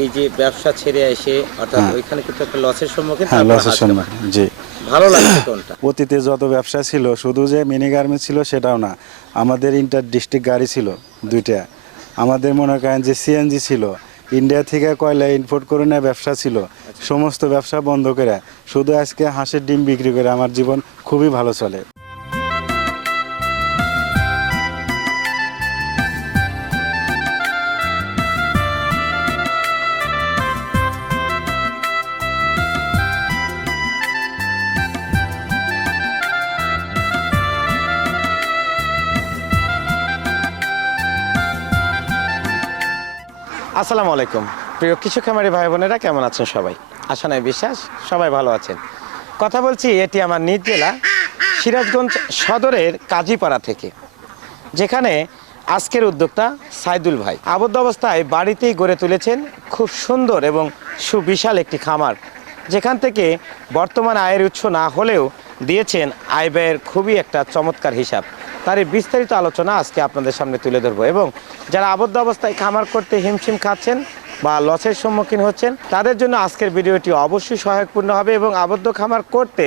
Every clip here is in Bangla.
এই যে ব্যবসা ছেড়ে এসে অর্থাৎ হ্যাঁ। ওইখানে কিন্তু একটা লসের সম্মুখীন হ্যাঁ লসের সম্মুখীন জি। ভালো লাগছে কোনটা? অতীতে যত ব্যবসা ছিল শুধু যে মিনি গার্মেন্টস ছিল সেটাও না আমাদের ইন্টার ডিস্ট্রিক্ট গাড়ি ছিল দুইটা। আমাদের মনে করেন যে সিএনজি ছিল ইন্ডিয়া থেকে কয়লা ইম্পোর্ট করে নেওয়া ব্যবসা ছিল সমস্ত ব্যবসা বন্ধ করে শুধু আজকে হাঁসের ডিম বিক্রি করে আমার জীবন খুবই ভালো চলে। আসসালামু আলাইকুম। প্রিয় কৃষক খামারি ভাই বোনেরা, কেমন আছেন সবাই? আশা নাই বিশ্বাস, সবাই ভালো আছেন। কথা বলছি, এটি আমার নিজ জেলা, সিরাজগঞ্জ সদরের কাজীপাড়া থেকে, যেখানে আজকের উদ্যোক্তা সাইদুল ভাই। আবদ্ধ অবস্থায় বাড়িতেই গড়ে তুলেছেন খুব সুন্দর এবং সুবিশাল একটি খামার, যেখান থেকে বর্তমান আয়ের উৎস না হলেও দিয়েছেন আয় ব্যয়ের খুবই একটা চমৎকার হিসাব। তার এই বিস্তারিত আলোচনা আজকে আপনাদের সামনে তুলে ধরবো। এবং যারা আবদ্ধ অবস্থায় খামার করতে হিমশিম খাচ্ছেন বা লসের সম্মুখীন হচ্ছেন, তাদের জন্য আজকের ভিডিওটি অবশ্যই সহায়কপূর্ণ হবে এবং আবদ্ধ খামার করতে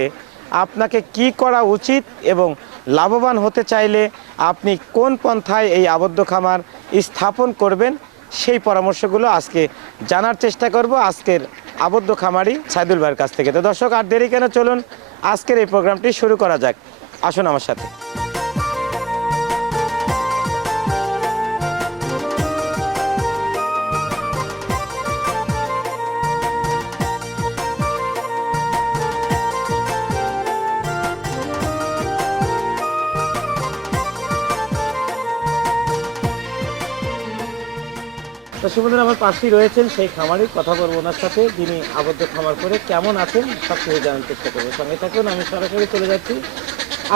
আপনাকে কি করা উচিত এবং লাভবান হতে চাইলে আপনি কোন পন্থায় এই আবদ্ধ খামার স্থাপন করবেন, সেই পরামর্শগুলো আজকে জানার চেষ্টা করব আজকের আবদ্ধ খামারি সাইদুল ভাইয়ের কাছ থেকে। তো দর্শক, আর দেরি কেন, চলুন আজকের এই প্রোগ্রামটি শুরু করা যাক। আসুন আমার সাথে। সুবন্ধুরা আমার পাশেই রয়েছেন সেই খামারি কথা বলব ওনার সাথে যিনি আবদ্ধ খামার করে কেমন আছেন সব কিছু জানার চেষ্টা করব। সঙ্গে থাকুন আমি সরাসরি চলে যাচ্ছি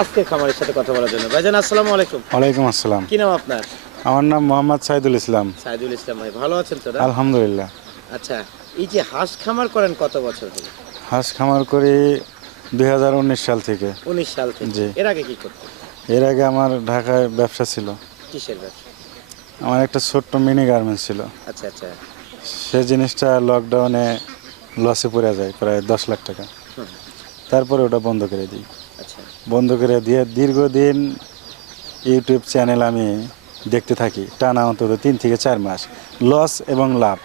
আজকে খামারের সাথে কথা বলার জন্য। ভাইজান আসসালামু আলাইকুম। ওয়ালাইকুম আসসালাম। কি নাম আপনার? আমার নাম মোহাম্মদ সাইদুল ইসলাম। সাইদুল ইসলাম ভাই ভালো আছেন তো? আলহামদুলিল্লাহ। আচ্ছা এই যে হাঁস খামার করেন কত বছর হলো হাঁস খামার করি দুই হাজার উনিশ সাল থেকে। উনিশ সাল থেকে। জি। এর আগে কি করতেন? এর আগে আমার ঢাকায় ব্যবসা ছিল। কিসের ব্যবসা? আমার একটা ছোট্ট মিনি গার্মেন্টস ছিল। আচ্ছা আচ্ছা। সে জিনিসটা লকডাউনে লসে পড়ে যায় প্রায় দশ লাখ টাকা। তারপরে ওটা বন্ধ করে দিই। আচ্ছা। বন্ধ করে দিয়ে দীর্ঘদিন ইউটিউব চ্যানেল আমি দেখতে থাকি টানা অন্তত তিন থেকে চার মাস। লস এবং লাভ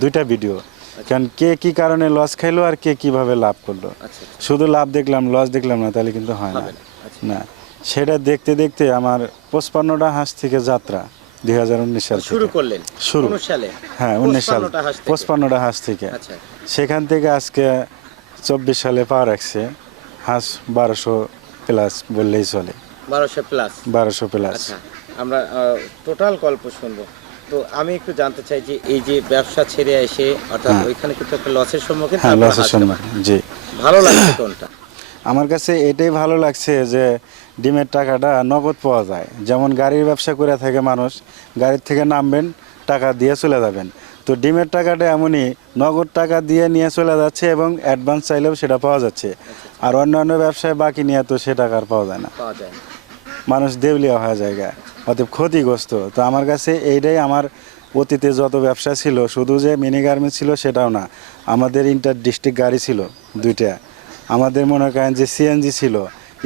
দুইটা ভিডিও কারণ কে কি কারণে লস খাইলো আর কে কীভাবে লাভ করল? আচ্ছা শুধু লাভ দেখলাম লস দেখলাম না তাহলে কিন্তু হয় না। না। আচ্ছা। না। সেটা দেখতে দেখতে আমার পঁচপান্নটা হাঁস থেকে যাত্রা। দুই হাজার উনিশ সাল শুরু করলেন? শুরু। সালে? হ্যাঁ উনিশ সাল। 55টা হাঁস থেকে। পঁচপান্নটা হাঁস থেকে। আচ্ছা। সেখান থেকে আজকে চব্বিশ সালে পা রাখছে হাঁস বারোশো প্লাস বললেই চলে। বারোশো প্লাস। বারোশো প্লাস। আচ্ছা আমরা টোটাল গল্প শুনব। তো আমি একটু জানতে চাই যে এই যে ব্যবসা ছেড়ে এসে অর্থাৎ হ্যাঁ। ওইখানে কিন্তু একটা লসের সম্মুখীন হ্যাঁ লসের সম্মুখীন জি। ভালো লাগছে কোনটা? আমার কাছে এটাই ভালো লাগছে যে ডিমের টাকাটা নগদ পাওয়া যায়। যেমন গাড়ির ব্যবসা করে থাকে মানুষ গাড়ির থেকে নামবেন টাকা দিয়ে চলে যাবেন। তো ডিমের টাকাটা এমনই নগদ টাকা দিয়ে নিয়ে চলে যাচ্ছে এবং অ্যাডভান্স চাইলেও সেটা পাওয়া যাচ্ছে। আর অন্যান্য ব্যবসায় বাকি নিয়ে তো সে টাকা আর পাওয়া যায় না। পাওয়া যায় না। মানুষ দেউলিয়া হওয়া যায় অতএব ক্ষতিগ্রস্ত। তো আমার কাছে এইটাই আমার অতীতে যত ব্যবসা ছিল শুধু যে মিনি গার্মেন্টস ছিল সেটাও না আমাদের ইন্টার ডিস্ট্রিক্ট গাড়ি ছিল দুইটা। আমাদের মনে করেন যে সিএনজি ছিল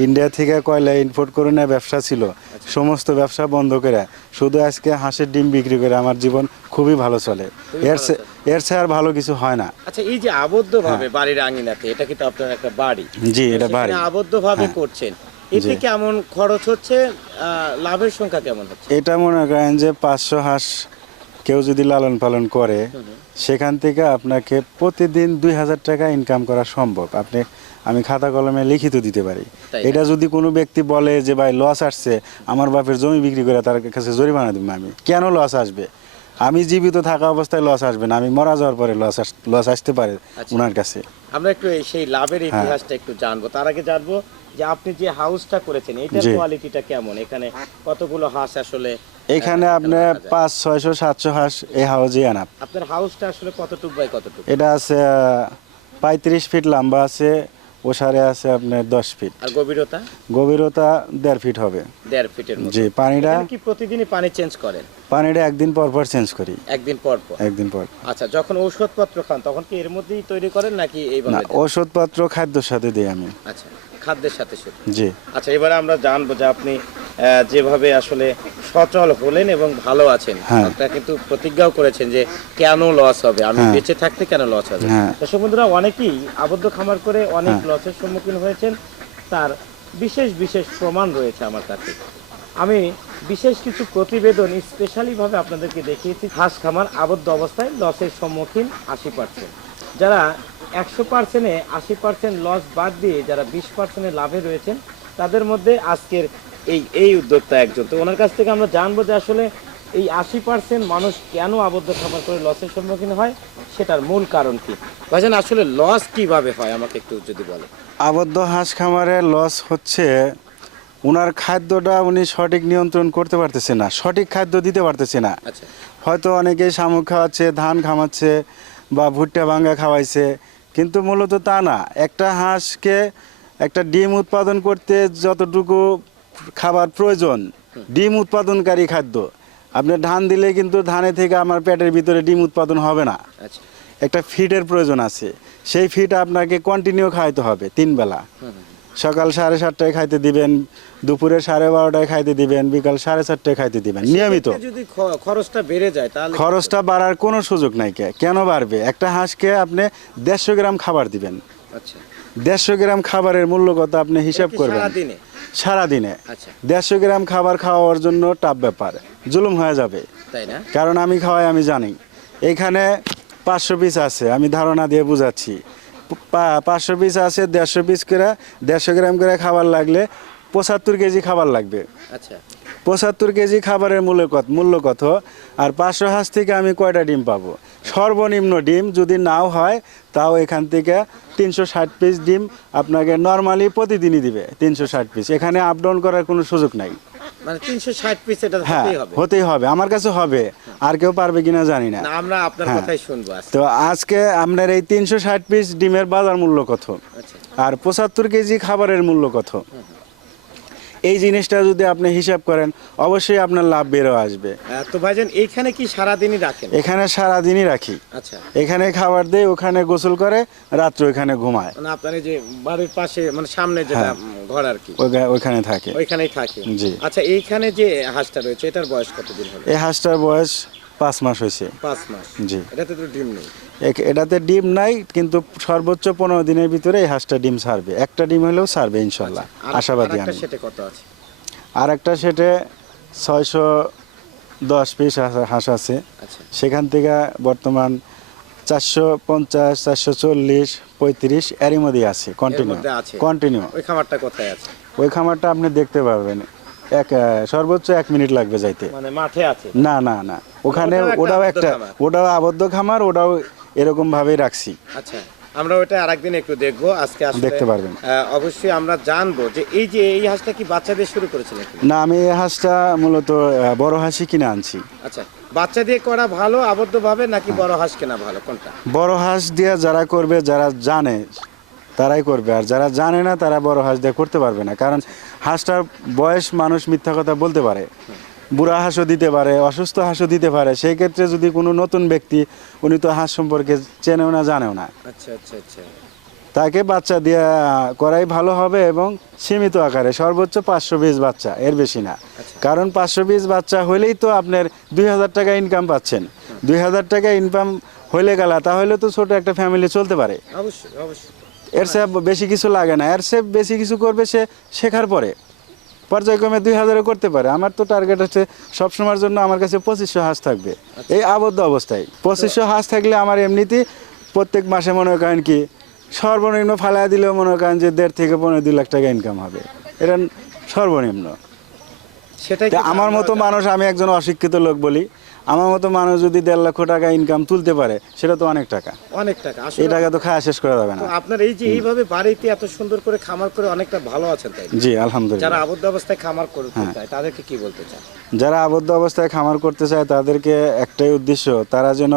ইন্ডিয়া থেকে কয়লা ইম্পোর্ট করে নেওয়া ব্যবসা ছিল। সমস্ত ব্যবসা বন্ধ করে শুধু আজকে হাঁসের ডিম বিক্রি করে আমার জীবন খুবই ভালো চলে। এর এর চেয়ে আর ভালো কিছু হয় না। আচ্ছা এই যে আবদ্ধ ভাবে বাড়ির আঙিনাতে এটা কিন্তু আপনার একটা বাড়ি? হ্যাঁ। জি এটা বাড়ি। আবদ্ধ ভাবে হ্যাঁ। করছেন। এতে কেমন খরচ হচ্ছে? লাভের সংখ্যা কেমন হচ্ছে? এটা মনে করেন যে পাঁচশো হাঁস কেউ যদি লালন পালন করে সেখান থেকে আপনাকে প্রতিদিন দুই হাজার টাকা ইনকাম করা সম্ভব। আপনি আমি খাতা কলমে লিখিত দিতে পারি। এটা যদি কোনো ব্যক্তি বলে যে ভাই লস আসছে আমার বাপের জমি বিক্রি করে তার কাছে জরিমানা দেবো আমি। কেন লস আসবে? আমি জীবিত থাকা অবস্থায় লস আসবে না আমি মারা যাওয়ার পরে লস লস আসতে পারে আচ্ছা। ওনার কাছে। আমরা একটু এই সেই লাভের হ্যাঁ। ইতিহাসটা একটু জানব। তার আগে জানব যে আপনি যে হাউসটা করেছেন এটার। কোয়ালিটিটা কেমন? এখানে কতগুলো হাঁস আসলে এখানে আপনার পাঁচ ছয়শো সাতশো হাঁস এই হাউজে আনাপ আপনার হাউসটা আসলে কতটুক বাই কতটুক? এটা আছে পঁয়ত্রিশ ফিট লম্বা আছে ওসারে আছে আপনার দশ ফিট আর গভীরতা? গভীরতা দেড় ফিট হবে। দেড় ফিটের জি পানিটা কি প্রতিদিনই পানি চেঞ্জ করেন? পানিটা একদিন পর পর চেঞ্জ করি। একদিন পর পর? একদিন পর। আচ্ছা যখন ঔষধপত্র খান তখন কি এর মধ্যেই তৈরি করেন নাকি এইভাবে দেন? ওষুধপত্র খাদ্যর সাথে দিই আমি। আচ্ছা খাদ্যের সাথে। জি। আচ্ছা এবারে আমরা জানব যে আপনি যেভাবে আসলে সচল হলেন এবং ভালো আছেন হ্যাঁ। একটা কিন্তু প্রতিজ্ঞাও করেছেন যে কেন লস হবে আমি হ্যাঁ। বেঁচে থাকতে কেন লস হবে হ্যাঁ। দর্শক বন্ধুরা অনেকেই আবদ্ধ খামার করে অনেক হ্যাঁ। লসের সম্মুখীন হয়েছেন তার বিশেষ বিশেষ প্রমাণ রয়েছে আমার কাছে আমি বিশেষ কিছু প্রতিবেদন স্পেশালি ভাবে আপনাদেরকে দেখিয়েছি হাঁস খামার আবদ্ধ অবস্থায় লসের সম্মুখীন আশি পার্সেন্ট যারা একশো পার্সেন্টে আশি পার্সেন্ট লস বাদ দিয়ে যারা বিশ পার্সেন্টে লাভে রয়েছেন তাদের মধ্যে আজকের এই এই উদ্যোক্তা একজন। তো ওনার কাছ থেকে আমরা জানব যে আসলে এই আশি পার্সেন্ট মানুষ কেন আবদ্ধ খামার করে লসের সম্মুখীন হয় সেটার মূল কারণ কি? ভাইজান আসলে লস কীভাবে হয় আমাকে একটু যদি বলে আবদ্ধ হাঁস খামারে লস হচ্ছে ওনার খাদ্যটা উনি সঠিক নিয়ন্ত্রণ করতে পারতেছে না সঠিক খাদ্য দিতে পারতেছে না। আচ্ছা। হয়তো অনেকে শামুক খাওয়াচ্ছে ধান খামাচ্ছে বা ভুট্টা ভাঙ্গা খাওয়াইছে কিন্তু মূলত তা না। একটা হাঁসকে একটা ডিম উৎপাদন করতে যতটুকু খাবার প্রয়োজন। ডিম উৎপাদনকারী খাদ্য। আপনি ধান দিলে কিন্তু ধানে থেকে আমার পেটের ভিতরে ডিম উৎপাদন হবে না। আচ্ছা। একটা ফিডের প্রয়োজন আছে। সেই ফিড আপনাকে কন্টিনিউ খাইতে হবে তিন বেলা। সকাল সাড়ে সাতটায় খাইতে দিবেন দুপুরে সাড়ে বারোটায় খাইতে দিবেন বিকাল সাড়ে চারটায় খাইতে দিবেন। নিয়মিত। যদি খরচটা বেড়ে যায় তাহলে খরচটা বাড়ার কোনো সুযোগ নাই কে। কেন বাড়বে? একটা হাঁসকে আপনি দেড়শো গ্রাম খাবার দিবেন। আচ্ছা। দেড়শো গ্রাম খাবারের মূল্য কত আপনি হিসাব করবেন? সারাদিনে? আচ্ছা। দেড়শো গ্রাম খাবার খাওয়ার জন্য টাপ ব্যাপার। জুলুম হয়ে যাবে। কারণ আমি খাওয়াই আমি জানি। এখানে পাঁচশো পিস আছে আমি ধারণা দিয়ে বুঝাচ্ছি। পাঁচশো পিস আছে দেড়শো পিস করে দেড়শো গ্রাম করে খাবার লাগলে পঁচাত্তর কেজি খাবার লাগবে। আচ্ছা। পঁচাত্তর কেজি খাবারের মূল্য কত মূল্য কত? আর পাঁচশো হাঁস থেকে আমি কয়টা ডিম পাবো? সর্বনিম্ন ডিম যদি নাও হয় তাও এখান থেকে তিনশো ষাট পিস ডিম আপনাকে নর্মালি প্রতিদিনই দিবে তিনশো ষাট পিস এখানে আপ ডাউন করার কোনো সুযোগ নাই। মানে পিস এটা হ্যাঁ হতেই হবে। হতেই হবে। আমার কাছে হবে। আর কেউ পারবে কিনা জানি না। না, আমরা আপনার হ্যাঁ। কথাই শুনব তো আজকে আপনার এই তিনশো ষাট পিস ডিমের বাজার মূল্য কত? আচ্ছা। আর পঁচাত্তর কেজি খাবারের মূল্য কত? এই জিনিসটা যদি আপনি হিসাব করেন অবশ্যই আপনার লাভ বেরো আসবে। তো ভাইজান এখানে কি সারাদিনই রাখেন? এখানে সারাদিনই রাখি। আচ্ছা। এখানে খাবার দেয় ওখানে গোসল করে রাত্রে ওখানে ঘুমায়। মানে আপনার এই যে বাড়ির পাশে মানে সামনে যেটা হ্যাঁ। ঘর আর কি। ওইখা- ওইখানে থাকে। ওইখানেই থাকে। জি। আচ্ছা এইখানে যে হাঁসটা রয়েছে এটার বয়স কতদিন হলো এই হাঁসটার বয়স পাঁচ মাস হয়েছে। পাঁচ মাস। জি। এটাতে তো ডিম নেই। এটাতে ডিম নাই কিন্তু সর্বোচ্চ পনেরো দিনের ভিতরে এই হাঁসটা ডিম ছাড়বে। একটা ডিম হলেও ছাড়বে ইনশাল্লাহ। আশাবাদী আরেকটা আমি। সেটে কত আছে? আর একটা সেটে ছয়শো দশ পিস হাঁস- আছে। আচ্ছা। সেখান থেকে বর্তমান চারশো পঞ্চাশ চারশো চল্লিশ পঁয়ত্রিশ এরই মধ্যে আছে কন্টিনিউ কন্টিনিউ ওই খামারটা কোথায় আছে? ওই খামারটা আপনি দেখতে পারবেন। এক সর্বোচ্চ এক মিনিট লাগবে যাইতে। মানে মাঠে আছে? না না না। ওখানে ওটাও একটা ওটাও আবদ্ধ খামার। ওটাও এরকম ভাবেই রাখছি। আচ্ছা আমরা ওটা আরেকদিন একটু দেখব আজকে দেখতে পারবেন। অবশ্যই আমরা জানব যে এই যে এই হাঁসটা কি বাচ্চা দিয়ে শুরু করেছিলেন না আমি এই হাঁসটা মূলত বড় হাঁসই কিনে আনছি। আচ্ছা বাচ্চা দিয়ে করা ভালো আবদ্ধ ভাবে নাকি বড় হাঁস কেনা ভালো? কোনটা? বড় হাঁস দিয়ে যারা করবে যারা জানে তারাই করবে। আর যারা জানে না তারা বড় হাঁস দিয়ে করতে পারবে না। কারণ হাঁসটার বয়স মানুষ মিথ্যা কথা বলতে পারে বুড়া হাঁসও দিতে পারে অসুস্থ হাঁসও দিতে পারে সেই ক্ষেত্রে যদি কোনো নতুন ব্যক্তি উনি তো হাঁস সম্পর্কে চেনেও না জানেও না। আচ্ছা আচ্ছা আচ্ছা। তাকে বাচ্চা দিয়ে করাই ভালো হবে এবং সীমিত আকারে সর্বোচ্চ পাঁচশো পিস বাচ্চা এর বেশি না। কারণ পাঁচশো পিস বাচ্চা হলেই তো আপনার দুই হাজার টাকা ইনকাম পাচ্ছেন। দুই হাজার টাকা ইনকাম হলে গেলা তাহলে তো ছোট একটা ফ্যামিলি চলতে পারে। অবশ্যই অবশ্যই। এর সে বেশি কিছু লাগে না। এর সে বেশি কিছু করবে সে শেখার পরে। পর্যায়ক্রমে দুই হাজারও করতে পারে। আমার তো টার্গেট হচ্ছে সবসময়ের জন্য আমার কাছে পঁচিশশো হাঁস থাকবে। এই আবদ্ধ অবস্থায়। পঁচিশশো হাঁস থাকলে আমার এমনিতেই প্রত্যেক মাসে মনে করেন কি সর্বনিম্ন ফালায় দিলেও মনে করেন যে দেড় থেকে পনেরো দুই লাখ টাকা ইনকাম হবে। এটা সর্বনিম্ন। সেটাই আমার মতো মানুষ আমি একজন অশিক্ষিত লোক বলি। আমার মতো মানুষ যদি দেড় লক্ষ টাকা ইনকাম তুলতে পারে সেটা তো অনেক টাকা। অনেক টাকা এই টাকা তো খাওয়া শেষ করা যাবে না। আপনার এই যে এইভাবে বাড়িতে এত সুন্দর করে খামার করে অনেকটা ভালো আছেন তাই জি আলহামদুলিল্লাহ। যারা আবদ্ধ অবস্থায় খামার করতে হ্যাঁ। চায় তাদেরকে কি বলতে চান? যারা আবদ্ধ অবস্থায় খামার করতে চায় তাদেরকে একটাই উদ্দেশ্য তারা যেন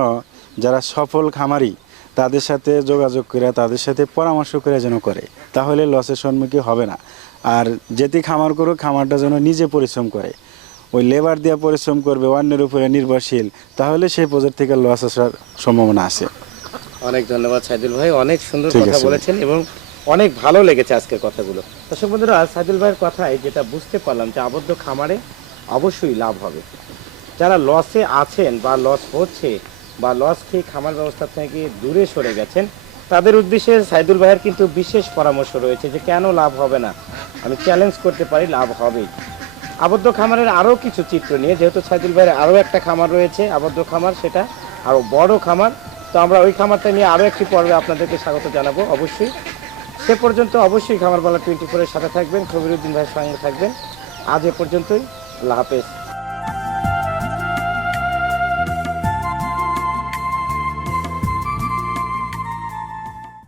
যারা সফল খামারি তাদের সাথে যোগাযোগ করে তাদের সাথে পরামর্শ করে যেন করে। তাহলে লসের সম্মুখীন হবে না। আর যেতে খামার করুক খামারটা যেন নিজে পরিশ্রম করে। ওই লেবার দিয়ে পরিশ্রম করবে অন্যের উপরে নির্ভরশীল তাহলে সেই প্রজেক্ট থেকে লস আসার সম্ভাবনা আছে। অনেক ধন্যবাদ সাইদুল ভাই অনেক সুন্দর কথা বলেছেন এবং অনেক ভালো লেগেছে আজকের কথাগুলো। দর্শক বন্ধুরা সাইদুল ভাইয়ের কথায় যেটা বুঝতে পারলাম যে আবদ্ধ খামারে অবশ্যই লাভ হবে। যারা লসে আছেন বা লস হচ্ছে বা লস খেয়ে খামার ব্যবস্থা থেকে দূরে সরে গেছেন তাদের উদ্দেশ্যে সাইদুল ভাইয়ের কিন্তু বিশেষ পরামর্শ রয়েছে যে কেন লাভ হবে না। আমি চ্যালেঞ্জ করতে পারি, লাভ হবেই। আবদ্ধ খামারের আরও কিছু চিত্র নিয়ে, যেহেতু সাইদুল ভাইয়ের আরও একটা খামার রয়েছে, আবদ্ধ খামার, সেটা আরও বড় খামার। তো আমরা ওই খামারটা নিয়ে আরও একটি পর্বে আপনাদেরকে স্বাগত জানাব, অবশ্যই। সে পর্যন্ত অবশ্যই খামারবালা টোয়েন্টি ফোরের সাথে থাকবেন। খবিরুদ্দিন ভাইয়ের সঙ্গে থাকবেন। আজ এ পর্যন্তই। আল্লাহ হাফেজ।